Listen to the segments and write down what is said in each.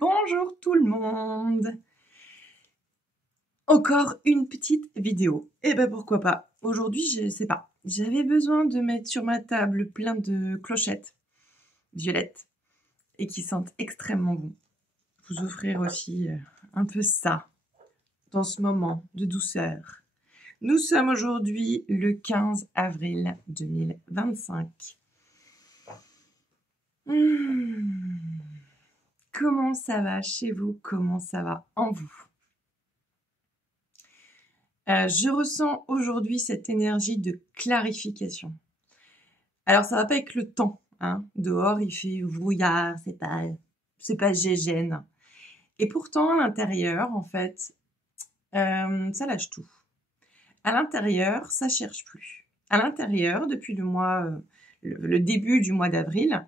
Bonjour tout le monde. Encore une petite vidéo. Eh ben pourquoi pas. Aujourd'hui, je sais pas. J'avais besoin de mettre sur ma table plein de clochettes violettes et qui sentent extrêmement bon. Vous offrir aussi un peu ça dans ce moment de douceur. Nous sommes aujourd'hui le 15 avril 2025. Comment ça va chez vous? Comment ça va en vous? Je ressens aujourd'hui cette énergie de clarification. Alors, ça va pas avec le temps, hein. Dehors, il fait brouillard, c'est pas gégène. Et pourtant, à l'intérieur, en fait, ça lâche tout. À l'intérieur, ça cherche plus. À l'intérieur, depuis le début du mois d'avril,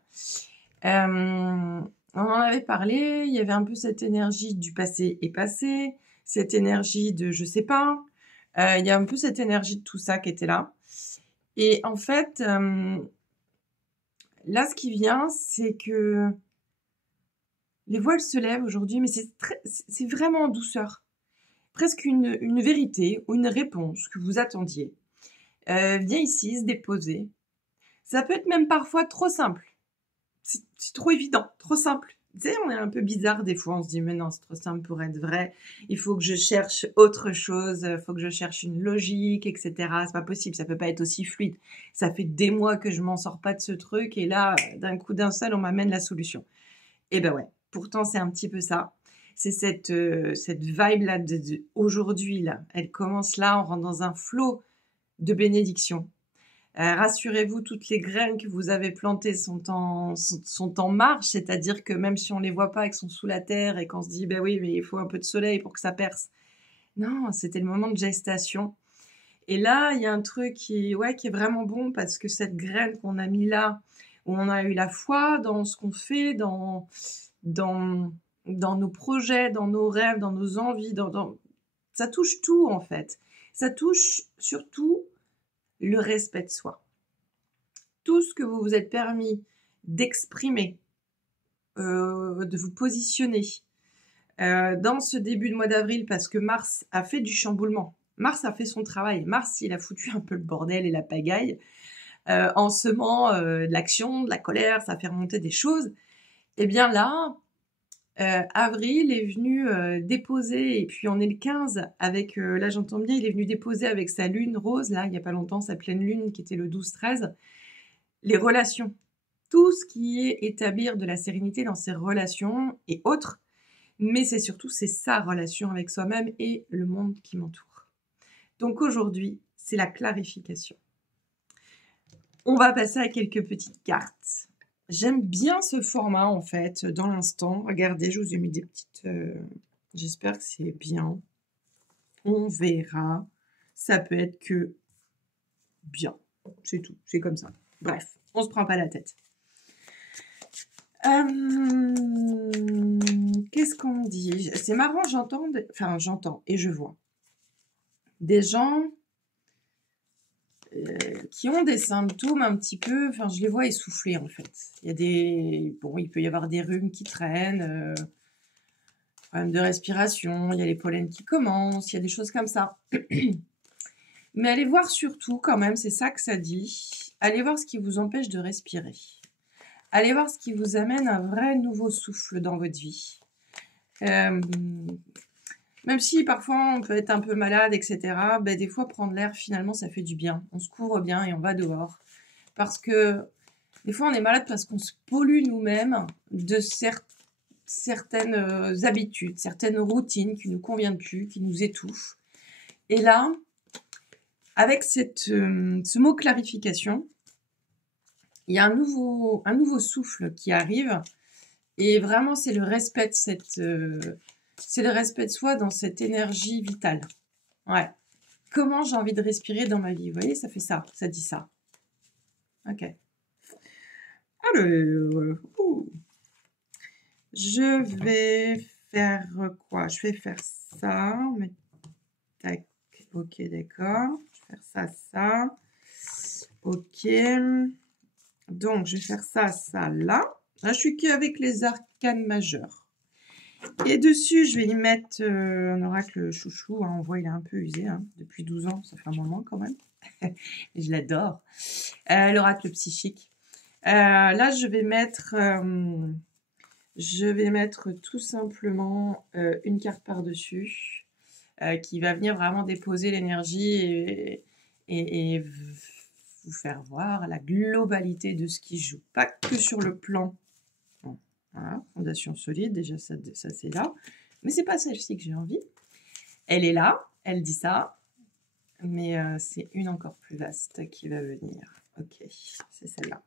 on en avait parlé, il y avait un peu cette énergie du passé est passé, cette énergie de je sais pas, il y a un peu cette énergie de tout ça qui était là. Et en fait, là, ce qui vient, c'est que les voiles se lèvent aujourd'hui, mais c'est vraiment en douceur. Presque une vérité ou une réponse que vous attendiez vient ici se déposer. Ça peut être même parfois trop simple. C'est trop évident, trop simple. Tu sais, on est un peu bizarre des fois, on se dit mais non, c'est trop simple pour être vrai, il faut que je cherche autre chose, il faut que je cherche une logique, etc. C'est pas possible, ça peut pas être aussi fluide. Ça fait des mois que je m'en sors pas de ce truc et là, d'un coup d'un seul, on m'amène la solution. Et ben ouais, pourtant c'est un petit peu ça. C'est cette vibe-là aujourd'hui, là. Elle commence là, on rentre dans un flot de bénédiction. Rassurez-vous, toutes les graines que vous avez plantées sont en marche, c'est-à-dire que même si on les voit pas, elles sont sous la terre et qu'on se dit, ben oui, mais il faut un peu de soleil pour que ça perce. Non, c'était le moment de gestation. Et là, il y a un truc qui est vraiment bon parce que cette graine qu'on a mis là, où on a eu la foi dans ce qu'on fait, dans nos projets, dans nos rêves, dans nos envies, ça touche tout en fait. Ça touche surtout le respect de soi. Tout ce que vous vous êtes permis d'exprimer, de vous positionner dans ce début de mois d'avril, parce que Mars a fait du chamboulement. Mars a fait son travail. Mars, il a foutu un peu le bordel et la pagaille en semant de l'action, de la colère, ça fait remonter des choses. Et bien là, avril est venu déposer, et puis on est le 15 avec, là j'entends bien, il est venu déposer avec sa lune rose, là, il n'y a pas longtemps, sa pleine lune qui était le 12-13, les relations. Tout ce qui est établir de la sérénité dans ses relations et autres, mais c'est surtout, c'est sa relation avec soi-même et le monde qui m'entoure. Donc aujourd'hui, c'est la clarification. On va passer à quelques petites cartes. J'aime bien ce format en fait, dans l'instant. Regardez, je vous ai mis des petites... J'espère que c'est bien. On verra. Ça peut être que bien. C'est tout, c'est comme ça. Bref, on se prend pas la tête. Qu'est-ce qu'on dit? C'est marrant, j'entends et je vois des gens qui ont des symptômes un petit peu, je les vois essoufflés en fait. Il peut y avoir des rhumes qui traînent, problème de respiration, il y a les pollens qui commencent, il y a des choses comme ça. Mais allez voir surtout quand même, c'est ça que ça dit, allez voir ce qui vous empêche de respirer. Allez voir ce qui vous amène un vrai nouveau souffle dans votre vie. Même si parfois on peut être un peu malade, etc., des fois prendre l'air, finalement, ça fait du bien. On se couvre bien et on va dehors. Parce que des fois on est malade parce qu'on se pollue nous-mêmes de certaines habitudes, certaines routines qui ne nous conviennent plus, qui nous étouffent. Et là, avec ce mot clarification, il y a un nouveau souffle qui arrive. Et vraiment, c'est le respect de c'est le respect de soi dans cette énergie vitale. Ouais. Comment j'ai envie de respirer dans ma vie? Vous voyez, ça fait ça, ça dit ça. Ok. Alors, je vais faire quoi? Je vais faire ça. Tac. Ok, d'accord. Je vais faire ça. Ok. Donc, je vais faire ça, là. Là, je suis qu'avec les arcanes majeures. Et dessus, je vais y mettre un oracle chouchou. Hein, on voit, il est un peu usé. Hein, depuis 12 ans, ça fait un moment quand même. Et je l'adore. L'oracle psychique. Là, je vais mettre tout simplement une carte par-dessus qui va venir vraiment déposer l'énergie et vous faire voir la globalité de ce qui joue. Pas que sur le plan. Bon, voilà, fondation solide, déjà ça c'est là. Mais c'est pas celle-ci que j'ai envie. Elle est là, elle dit ça. Mais c'est une encore plus vaste qui va venir. Ok, c'est celle-là.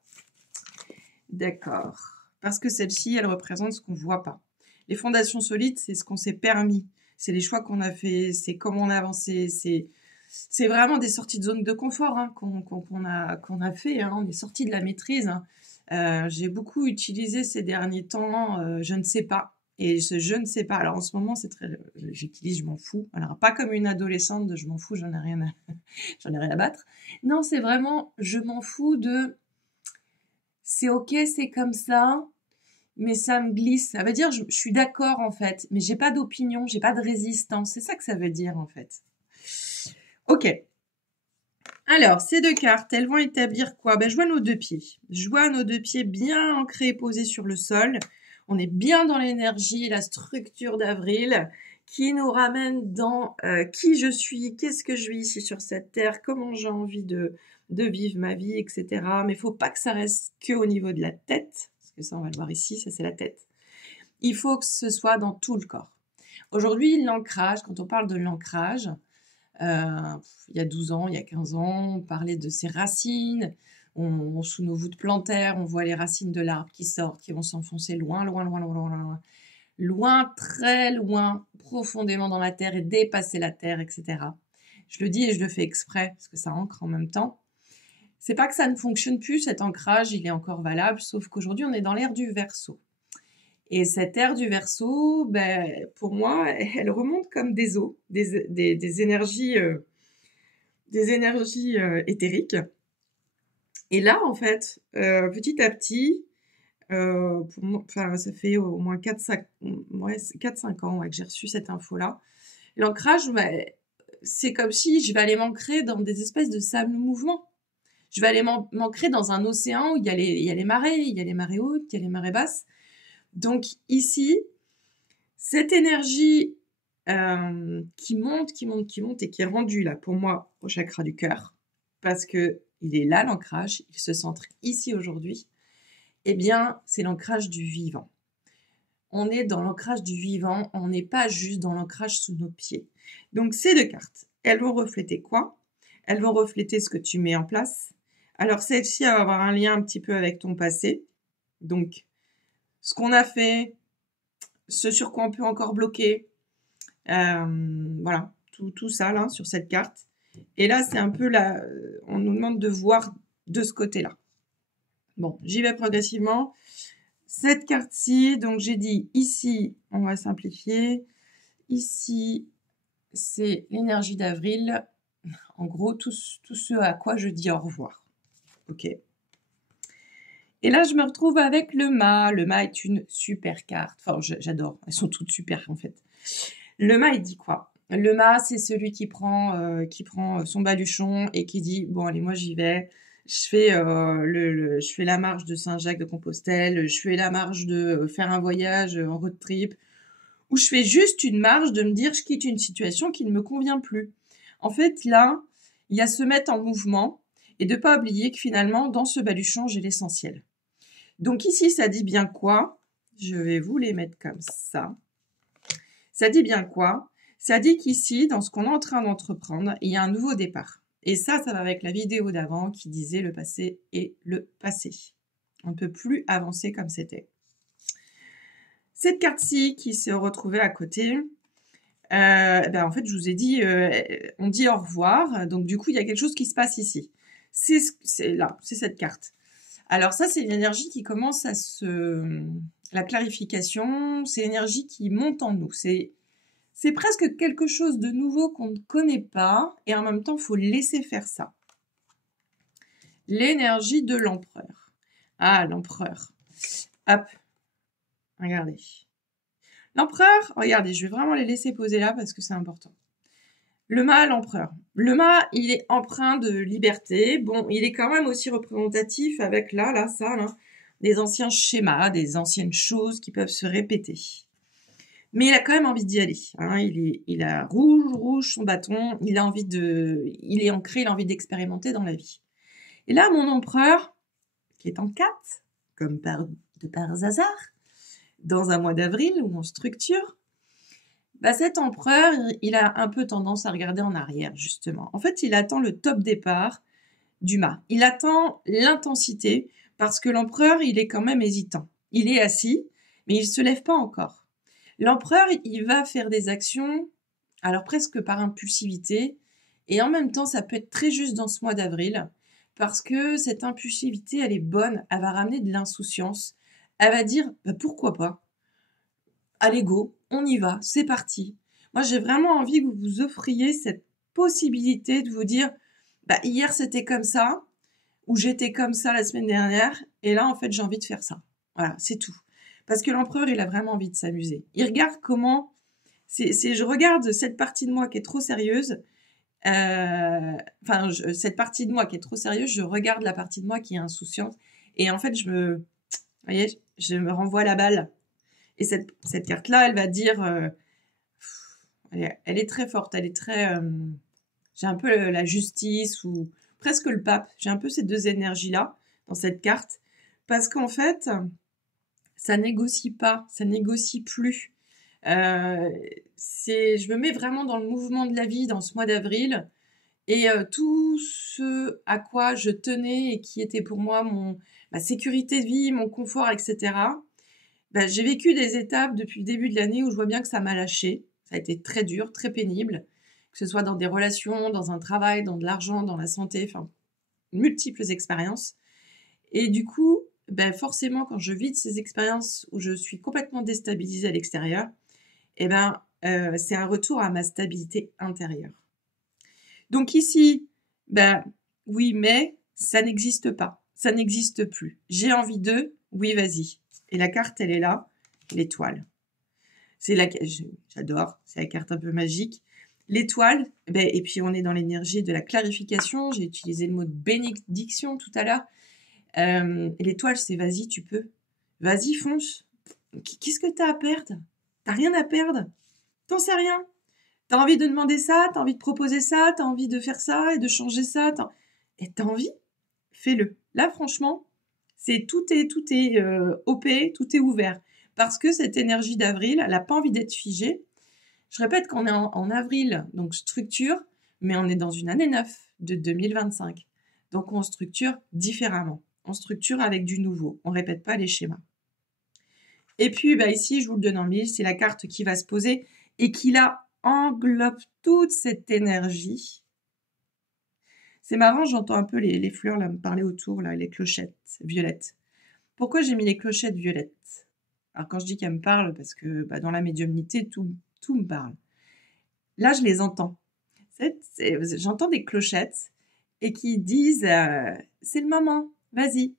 D'accord. Parce que celle-ci, elle représente ce qu'on ne voit pas. Les fondations solides, c'est ce qu'on s'est permis. C'est les choix qu'on a fait, c'est comment on a avancé. C'est vraiment des sorties de zone de confort hein, qu'on a fait. Hein. On est sorti de la maîtrise. Hein. J'ai beaucoup utilisé ces derniers temps, je ne sais pas. Et ce je ne sais pas. Alors en ce moment, c'est très, j'utilise, je m'en fous. Alors pas comme une adolescente de je m'en fous, j'en ai rien à battre. Non, c'est vraiment je m'en fous de c'est ok, c'est comme ça, mais ça me glisse. Ça veut dire je suis d'accord en fait, mais j'ai pas d'opinion, j'ai pas de résistance. C'est ça que ça veut dire en fait. Ok. Alors, ces deux cartes, elles vont établir quoi? Ben, je vois nos deux pieds. Je vois nos deux pieds bien ancrés et posés sur le sol. On est bien dans l'énergie, la structure d'avril qui nous ramène dans qui je suis, qu'est-ce que je vis ici sur cette terre, comment j'ai envie de vivre ma vie, etc. Mais il faut pas que ça reste que au niveau de la tête, parce que ça, on va le voir ici, ça c'est la tête. Il faut que ce soit dans tout le corps. Aujourd'hui, l'ancrage, quand on parle de l'ancrage, il y a 12 ans, il y a 15 ans, on parlait de ses racines. Sous nos voûtes plantaires, on voit les racines de l'arbre qui sortent, qui vont s'enfoncer loin, loin, loin, loin, loin, loin, loin, très loin, profondément dans la terre et dépasser la terre, etc. Je le dis et je le fais exprès parce que ça ancre en même temps. C'est pas que ça ne fonctionne plus, cet ancrage, il est encore valable, sauf qu'aujourd'hui, on est dans l'ère du Verseau. Et cette ère du Verseau, ben, pour moi, elle remonte comme des eaux, des énergies, éthériques. Et là, en fait, petit à petit, pour moi, enfin, ça fait au moins 4-5 ans ouais, que j'ai reçu cette info-là. L'ancrage, ben, c'est comme si je vais aller m'ancrer dans des espèces de sable mouvement. Je vais aller m'ancrer dans un océan où il y a les marées, il y a les marées hautes, il y a les marées basses. Donc ici, cette énergie qui monte et qui est rendue là pour moi au chakra du cœur, parce que il est là l'ancrage, il se centre ici aujourd'hui, eh bien c'est l'ancrage du vivant. On est dans l'ancrage du vivant, on n'est pas juste dans l'ancrage sous nos pieds. Donc ces deux cartes, elles vont refléter quoi? Elles vont refléter ce que tu mets en place. Alors celle-ci va avoir un lien un petit peu avec ton passé. Donc ce qu'on a fait, ce sur quoi on peut encore bloquer, voilà, tout ça là sur cette carte. Et là, c'est un peu là, on nous demande de voir de ce côté-là. Bon, j'y vais progressivement. Cette carte-ci, donc j'ai dit ici, on va simplifier. Ici, c'est l'énergie d'avril. En gros, tout ce à quoi je dis au revoir. Ok. Et là, je me retrouve avec le mât. Le mât est une super carte. Enfin, j'adore. Elles sont toutes super, en fait. Le mât, il dit quoi? Le mât, c'est celui qui prend son baluchon et qui dit, bon, allez, moi, j'y vais. Je fais, je fais la marche de Saint-Jacques de Compostelle. Je fais la marche de faire un voyage en road trip. Ou je fais juste une marche de me dire, je quitte une situation qui ne me convient plus. En fait, là, il y a se mettre en mouvement et de pas oublier que finalement, dans ce baluchon, j'ai l'essentiel. Donc ici, ça dit bien quoi? Je vais vous les mettre comme ça. Ça dit bien quoi? Ça dit qu'ici, dans ce qu'on est en train d'entreprendre, il y a un nouveau départ. Et ça va avec la vidéo d'avant qui disait le passé est le passé. On ne peut plus avancer comme c'était. Cette carte-ci qui se retrouvait à côté, en fait, je vous ai dit, on dit au revoir. Donc, du coup, il y a quelque chose qui se passe ici. C'est là, c'est cette carte. Alors ça, c'est l'énergie qui commence à la clarification, c'est l'énergie qui monte en nous. C'est presque quelque chose de nouveau qu'on ne connaît pas et en même temps, il faut laisser faire ça. L'énergie de l'empereur. Ah, l'empereur. Hop, regardez. L'empereur, regardez, je vais vraiment les laisser poser là parce que c'est important. Le mât, l'empereur. Le mât, il est empreint de liberté. Bon, il est quand même aussi représentatif avec ça, des anciens schémas, des anciennes choses qui peuvent se répéter. Mais il a quand même envie d'y aller. Hein. Il a rouge son bâton. Il est ancré, il a envie d'expérimenter dans la vie. Et là, mon empereur, qui est en 4, comme par hasard, dans un mois d'avril où on structure, cet empereur, il a un peu tendance à regarder en arrière, justement. En fait, il attend le top départ du mât. Il attend l'intensité parce que l'empereur, il est quand même hésitant. Il est assis, mais il se lève pas encore. L'empereur, il va faire des actions, alors presque par impulsivité, et en même temps, ça peut être très juste dans ce mois d'avril, parce que cette impulsivité, elle est bonne, elle va ramener de l'insouciance, elle va dire, pourquoi pas? Allez go, on y va, c'est parti. Moi, j'ai vraiment envie que vous vous offriez cette possibilité de vous dire, hier c'était comme ça, ou j'étais comme ça la semaine dernière, et là, en fait, j'ai envie de faire ça. Voilà, c'est tout. Parce que l'empereur, il a vraiment envie de s'amuser. Il regarde comment... je regarde cette partie de moi qui est trop sérieuse. Cette partie de moi qui est trop sérieuse, je regarde la partie de moi qui est insouciante. Et en fait, je me renvoie la balle. Et cette carte-là, elle va dire... elle est très forte. Elle est très... j'ai un peu la justice ou presque le pape. J'ai un peu ces deux énergies-là dans cette carte. Parce qu'en fait... ça négocie pas, ça négocie plus. Je me mets vraiment dans le mouvement de la vie dans ce mois d'avril et tout ce à quoi je tenais et qui était pour moi ma sécurité de vie, mon confort, etc. J'ai vécu des étapes depuis le début de l'année où je vois bien que ça m'a lâché. Ça a été très dur, très pénible, que ce soit dans des relations, dans un travail, dans de l'argent, dans la santé, enfin multiples expériences. Et du coup, forcément, quand je vis de ces expériences où je suis complètement déstabilisée à l'extérieur, c'est un retour à ma stabilité intérieure. Donc ici, oui, mais ça n'existe pas. Ça n'existe plus. J'ai envie d'eux, oui, vas-y. Et la carte, elle est là, l'étoile. J'adore, c'est la carte un peu magique. L'étoile, et puis on est dans l'énergie de la clarification. J'ai utilisé le mot de bénédiction tout à l'heure. L'étoile, c'est vas-y, tu peux. Vas-y, fonce. Qu'est-ce que t'as à perdre? T'as rien à perdre. T'en sais rien. T'as envie de demander ça, t'as envie de proposer ça, t'as envie de faire ça et de changer ça. Et t'as envie? Fais-le. Là, franchement, tout est OP, tout est ouvert. Parce que cette énergie d'avril, elle n'a pas envie d'être figée. Je répète qu'on est en avril, donc structure, mais on est dans une année 9 de 2025. Donc on structure différemment. On structure avec du nouveau. On répète pas les schémas. Et puis ici, je vous le donne en mille, c'est la carte qui va se poser et qui là englobe toute cette énergie. C'est marrant, j'entends un peu les fleurs là me parler autour, là, les clochettes violettes. Pourquoi j'ai mis les clochettes violettes? Alors quand je dis qu'elles me parlent, parce que dans la médiumnité, tout me parle. Là, je les entends. J'entends des clochettes et qui disent c'est le moment, vas-y.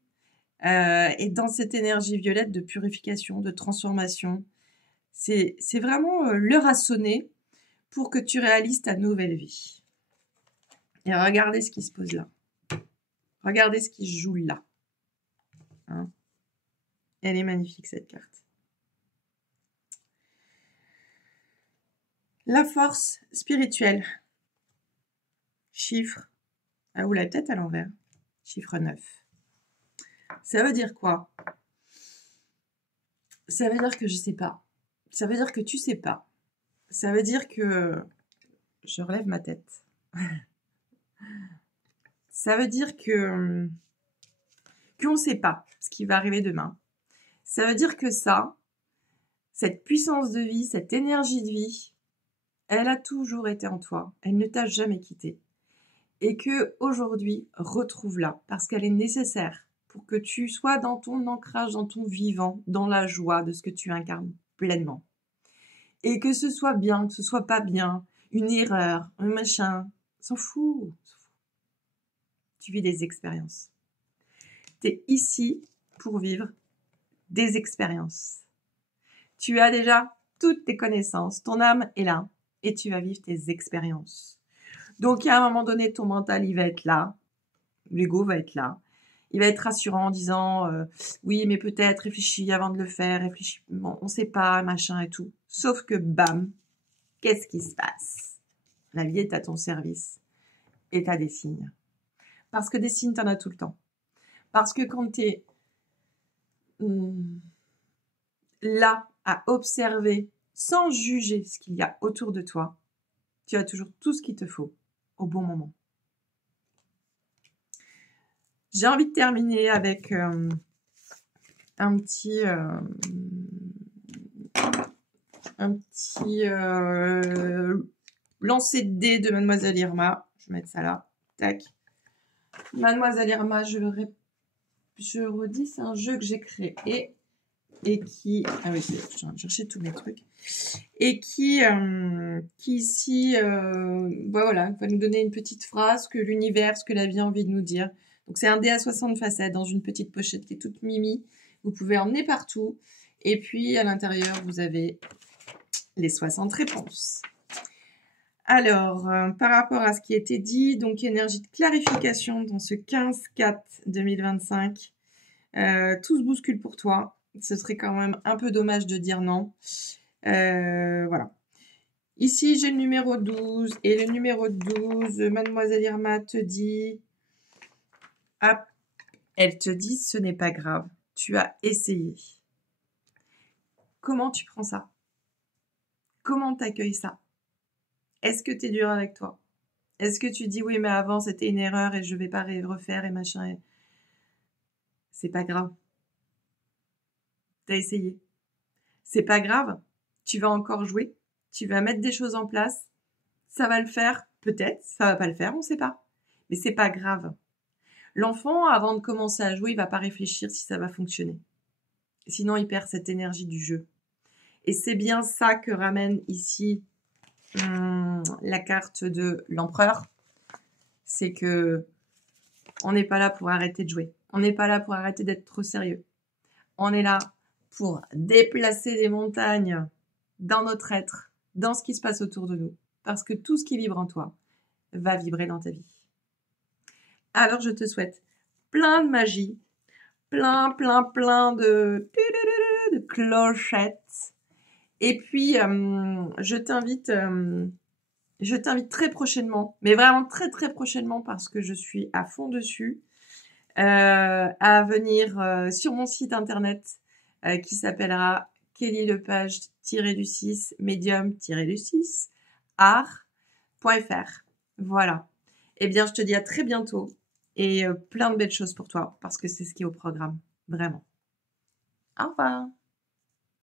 Et dans cette énergie violette de purification, de transformation, c'est vraiment l'heure à sonner pour que tu réalises ta nouvelle vie. Et regardez ce qui se pose là. Regardez ce qui se joue là. Hein? Elle est magnifique cette carte. La force spirituelle. Chiffre. Ah, vous l'avez peut-être à l'envers. Chiffre 9. Ça veut dire quoi? Ça veut dire que je sais pas. Ça veut dire que tu sais pas. Ça veut dire que je relève ma tête. Ça veut dire que qu'on ne sait pas ce qui va arriver demain. Ça veut dire que cette puissance de vie, cette énergie de vie, elle a toujours été en toi. Elle ne t'a jamais quitté. Et que aujourd'hui, retrouve-la parce qu'elle est nécessaire pour que tu sois dans ton ancrage, dans ton vivant, dans la joie de ce que tu incarnes pleinement. Et que ce soit bien, que ce soit pas bien, une erreur, un machin, s'en fout. Tu vis des expériences. Tu es ici pour vivre des expériences. Tu as déjà toutes tes connaissances. Ton âme est là et tu vas vivre tes expériences. Donc, à un moment donné, ton mental, il va être là. L'ego va être là. Il va être rassurant en disant oui, mais peut-être réfléchis avant de le faire, réfléchis, bon, on sait pas, machin et tout. Sauf que bam, qu'est-ce qui se passe? La vie est à ton service et t'as des signes. Parce que des signes, t'en as tout le temps. Parce que quand t'es là à observer sans juger ce qu'il y a autour de toi, tu as toujours tout ce qu'il te faut au bon moment. J'ai envie de terminer avec un petit lancer de dés de Mademoiselle Irma. Je vais mettre ça là. Tac. Mademoiselle Irma, je redis, c'est un jeu que j'ai créé et qui... Ah oui, je viens de chercher tous mes trucs. Et qui ici, voilà, va nous donner une petite phrase que l'univers, ce que la vie a envie de nous dire. Donc c'est un dé à 60 facettes dans une petite pochette qui est toute mimi. Vous pouvez emmener partout. Et puis à l'intérieur, vous avez les 60 réponses. Alors, par rapport à ce qui était dit, donc énergie de clarification dans ce 15/4/2025. Tout se bouscule pour toi. Ce serait quand même un peu dommage de dire non. Voilà. Ici, j'ai le numéro 12. Et le numéro 12, Mademoiselle Irma te dit... Ah, elle te dit, ce n'est pas grave. Tu as essayé. Comment tu prends ça? Comment t'accueilles ça? Est-ce que tu es dur avec toi? Est-ce que tu dis, oui, mais avant, c'était une erreur et je vais pas refaire et machin. C'est pas grave. T'as essayé. C'est pas grave. Tu vas encore jouer. Tu vas mettre des choses en place. Ça va le faire. Peut-être. Ça va pas le faire. On sait pas. Mais c'est pas grave. L'enfant, avant de commencer à jouer, il va pas réfléchir si ça va fonctionner. Sinon, il perd cette énergie du jeu. Et c'est bien ça que ramène ici la carte de l'empereur. C'est que on n'est pas là pour arrêter de jouer. On n'est pas là pour arrêter d'être trop sérieux. On est là pour déplacer des montagnes dans notre être, dans ce qui se passe autour de nous. Parce que tout ce qui vibre en toi va vibrer dans ta vie. Alors je te souhaite plein de magie, plein de clochettes. Et puis je t'invite très prochainement, mais vraiment très prochainement parce que je suis à fond dessus, à venir sur mon site internet qui s'appellera kellylepage-du6 medium-du6 art.fr. Voilà. Eh bien, je te dis à très bientôt et plein de belles choses pour toi parce que c'est ce qui est au programme. Vraiment. Au revoir.